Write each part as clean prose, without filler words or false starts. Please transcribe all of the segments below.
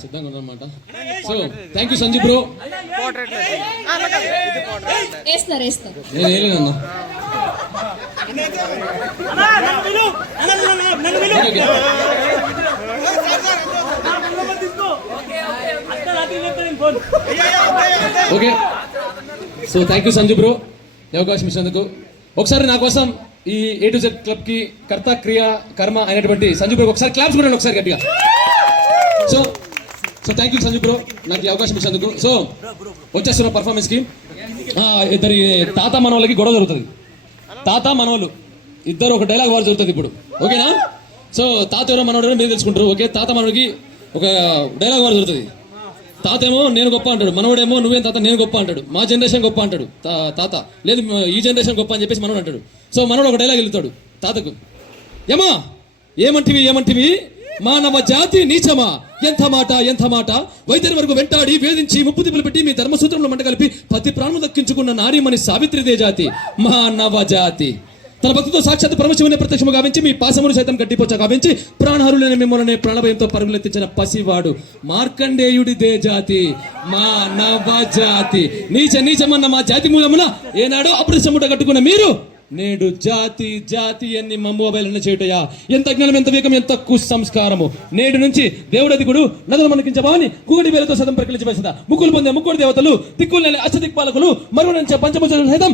సిద్ధంగా ఉన్నమాట. So thank you Sanjeev bro. నేను వేయలేనన్నా. Okay, so thank you Sanjeev bro అవకాశం ఇచ్చినందుకు. ఒకసారి నా కోసం ఈ A to Z క్లబ్ కి కర్త క్రియ కర్మ అయినటువంటి సంజీవ్ బ్రో ఒకసారి క్లాప్స్ కూడా ఒకసారి గట్టిగా. So so thank you Sanjeev bro నాకు ఈ అవకాశం ఇచ్చినందుకు. సో వచ్చేస్తున్న పర్ఫార్మెన్స్ కి ఇద్దరి తాత మనవాళ్ళకి గొడవ జరుగుతుంది. తాత మనవాళ్ళు ఇద్దరు ఒక డైలాగ్ వారు జరుగుతుంది ఇప్పుడు. ఓకేనా? సో తాత ఎవరో మనవాడు మీరు తెలుసుకుంటారు. ఓకే, తాత మనవాడికి ఒక డైలాగ్ వారు జరుగుతుంది. తాత ఏమో నేను గొప్ప అంటాడు, మనవాడేమో నువ్వేం తాత నేను గొప్ప అంటాడు, మా జనరేషన్ గొప్ప అంటాడు తాత, లేదు ఈ జనరేషన్ గొప్ప అని చెప్పేసి మనవాడు అంటాడు. సో మనవాడు ఒక డైలాగ్ వెళ్తాడు తాతకు, ఏమా ఏమంటివి మానవ జాతి నీచమా, ఎంత మాట వైద్యుని వరకు వెంటాడి వేధించి ముప్పు తిప్పులు పెట్టి మీ ధర్మసూత్రంలో మంట కలిపి పతి ప్రాణం దక్కించుకున్న నారీమణి సావిత్రిదే జాతి మానవ జాతి. తన భక్తితో సాక్షాత్ పరమశివుని ప్రత్యక్షము గావించి మీ పాసమును సైతం గట్టిపోచ గావించి ప్రాణహరులైన మిమ్మల్ని ప్రాణభయంతో పరుగులెత్తించిన పసివాడు మార్కండేయుడిదే జాతి మానవ జాతి. నీచమన్న మా జాతి మూలమున ఏనాడో అప్రసముట కట్టుకున్న మీరు నేడు జాతి జాతి అన్ని మొబైల్ చేయటయా. ఎంత జ్ఞానం, ఎంత వేగం, ఎంత కుసంస్కారము. నేడు నుంచి దేవుడి దిగుడు నదులు మనకించబాని గుడి వేలతో సదం ప్రకటించి వేసిందా ముక్కులు పొందే ముక్కుడు దేవతలు దిక్కులు అష్టదిక్పాలకులు మరువు పంచముఖులు సైతం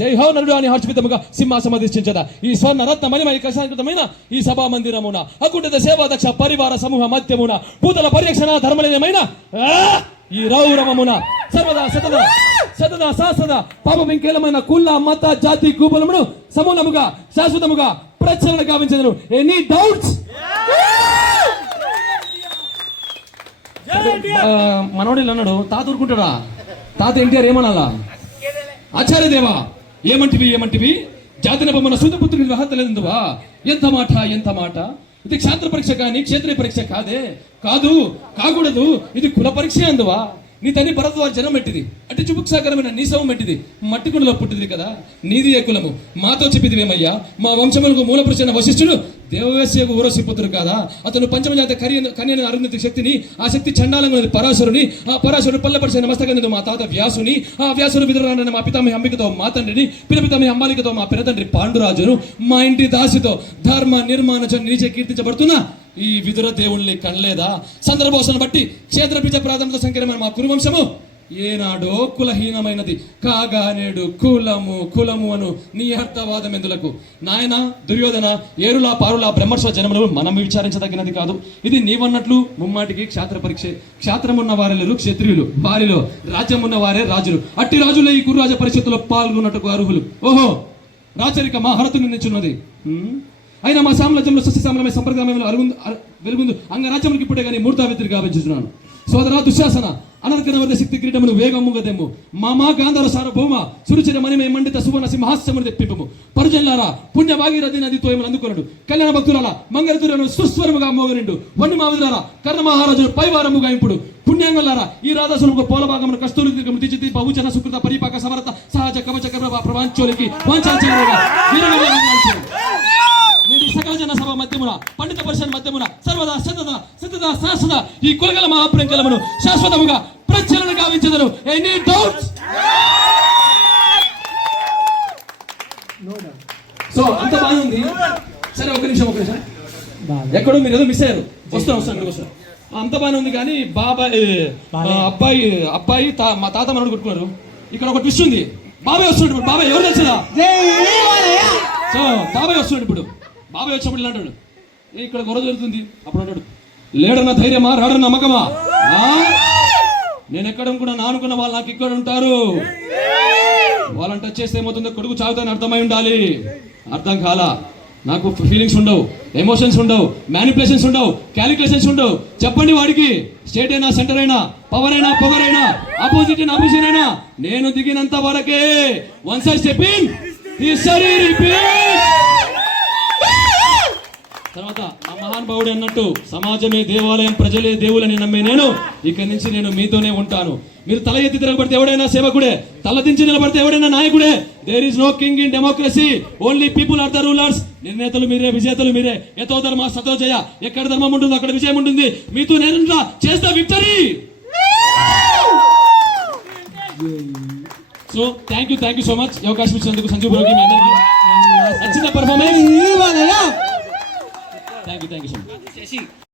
జై హో నరుడు అని హర్షితముగా సింహాసమధిష్ఠించదా. ఈ స్వర్ణ రత్న మణిమయ కశాంకృతమైన ఈ సభా మందిరమున అకుంఠిత సేవాదక్ష పరివార సమూహ మధ్యమున పూతల పరిరక్షణ ధర్మనిలయమైన ఈ రౌరవమున సర్వదా సతదా శాశ్వత పాప వెంకేలమైన కుల మత జాతి గూపలమును సమూలముగా శాశ్వతముగా ప్రచరణ గావించదును. Any doubts? మనోడు అన్నాడు, తాత ఊరుకుంటాడా? తాత ఎన్టీఆర్ ఏమనాలా? ఆచార్యదేవా ఏమంటివి జాతిన బొమ్మన సూతపుత్రుని వివాహత లేదువా. ఎంత మాట ఇది క్షాత్ర పరీక్ష కానీ క్షేత్రీయ పరీక్ష కాదు కాకూడదు. ఇది కుల పరీక్ష అందువా. నీ తల్లి భరద్వాజ జనం పెట్టింది, అటు చుబుక్సాకరమైన నీ శవం పెట్టింది, మట్టి కుండలో పుట్టింది కదా నీది ఏ కులము. మాతో చెప్పిది ఏమయ్యా, మా వంశములకు మూల పురుషున్న వశిష్ఠుడు దేవవేశ్యకు ఊరసిపుత్రుడు కాదా. అతను పంచమజాత కన్యను అరుంధతి శక్తిని, ఆ శక్తి చండాలంగా పరాశరుని, ఆ పరాశరుడు పల్లపరిచిన మస్తకన్నది మా తాత వ్యాసుని, ఆ వ్యాసుడు విదురాన్న మా పితామహి అంబికతో మా తండ్రిని, పితపితామహి అంబాలికతో మా పినతండ్రి పాండురాజును, మా ఇంటి దాసితో ధర్మ నిర్మాణ నీచే కీర్తించబడుతున్నా ఈ విదుర దేవుళ్ళని కనలేదా. సందర్భోసను బట్టి క్షేత్ర బీజ ప్రాథమిక సంకరమైన మా కురువంశము ఏనాడో కులహీనమైనది కాగా నేడు కులము అను నీ అర్థవాదం ఎందులకు. నాయన దుర్యోధన ఏరులా పారులా బ్రహ్మర్ష జనములు మనం విచారించదగినది కాదు. ఇది నీవన్నట్లు ముమ్మాటికి క్షాత్ర పరీక్ష. క్షాత్రమున్న వారెల్లరు క్షత్రియులు, వారిలో రాజ్యం ఉన్న వారే రాజులు. అట్టి రాజులే ఈ కురురాజ పరిషత్తులో పాల్గొన్నట్టుకు అర్హులు. ఓహో రాచరిక మా హరతుని నిల్చున్నది. అయినా మా సామ్రాజ్యంలో సస్యశ్యామలమైన సంప్రదాయంలో వెలుగుందు అంగరాజ్యమునికి ఇప్పుడే కానీ మూర్తావిత్రి గావించున్నాను. సోదరా దుశ్శాసన అనర్కనవర్ద శక్తి క్రీడమును వేగముగదెమ్ము మా గాంధర సార్వభౌమ సురుచిర మణిమయ మండిత సువర్ణ సింహాస్యమును తెప్పింపము. పరుజన్లారా పుణ్య భాగీరథి నదితో ఏమని అందుకొనడు. కళ్యాణ భక్తులారా మంగళతులను సుస్వరముగా మోగనిండు. వన్ని మావిలారా కర్ణ మహారాజును పైవారముగా ఇంపుడు. పుణ్యాంగలారా ఈ రాధాసులకు పోల భాగమును కస్తూరి దీర్ఘము దిచితి బహుచన సుకృత పరిపాక సమరత సహజ కవచ ప్రవాంచోలికి వాంఛాచరణగా సకల జన సభ మధ్యమున పండిత పరిషత్ మధ్యమున సర్వదా సతదా శాశ్వత ఈ కులగల మహాప్రంకలమును శాశ్వతముగా ప్రచరణ గావించదను. Any doubts? సో అంత బాగుంది. సరే ఒక నిమిషం ఎక్కడో మీరు ఏదో మిస్ అయ్యారు. వస్తాను అంత బాగానే ఉంది కానీ అబ్బాయి మా తాత మనోడు కొట్టుకున్నారు. ఇక్కడ ఒక ట్విస్ట్ ఉంది. బాబాయ్ వస్తున్నాడు ఇప్పుడు. బాబాయ్ ఎవరు తెలుసా? సో బాబాయ్ వస్తున్నాడు ఇప్పుడు. బాబాయ్ వచ్చినప్పుడు ఇలా అంటాడు, ఇక్కడ గొడవ జరుగుతుంది. అప్పుడు అంటాడు, లేడన్న ధైర్యమా రాడన్న నమ్మకమా. నేను ఎక్కడ అనుకున్నా నానుకున్న వాళ్ళు నాకు ఇక్కడ ఉంటారు. వాళ్ళని టచ్ చేస్తే ఏమవుతుందో కొడుకు చావుతాని అర్థమై ఉండాలి. అర్థం కాలా. నాకు ఫీలింగ్స్ ఉండవు, ఎమోషన్స్ ఉండవు, మ్యానిపులేషన్స్ ఉండవు, క్యాలిక్యులేషన్స్ ఉండవు. చెప్పండి వాడికి స్టేట్ అయినా సెంటర్ అయినా పవర్ అయినా పొగరైనా ఆపోజిట్ అయినా ఆపోజిషన్ అయినా నేను దిగినంత వరకే. Once I step in history repeat. తర్వాత ఆ మహానుభావుడు అన్నట్టు సమాజమే దేవాలయం, ప్రజలే దేవులని నమ్మే నేను ఇక్కడి నుంచి నేను మీతోనే ఉంటాను. మీరు తల ఎత్తి తిరగబడితే ఎవడైనా సేవకుడే, తల దించి నిలబడితే ఎవడైనా నాయకుడే. There is no king in democracy, only people are the rulers. నిర్ణేతలు మీరే, విజేతలు మీరే. యతో ధర్మ సతో జయ. ఎక్కడ ధర్మం ఉంటుందో అక్కడ విజయం ఉంటుంది. మీతో నేను చేస్తా victory. So thank you so much. ఈ అవకాశం ఇచ్చినందుకు సంజు బ్రోకి మీ అందరికీ నచ్చిన performance. Thank you so much.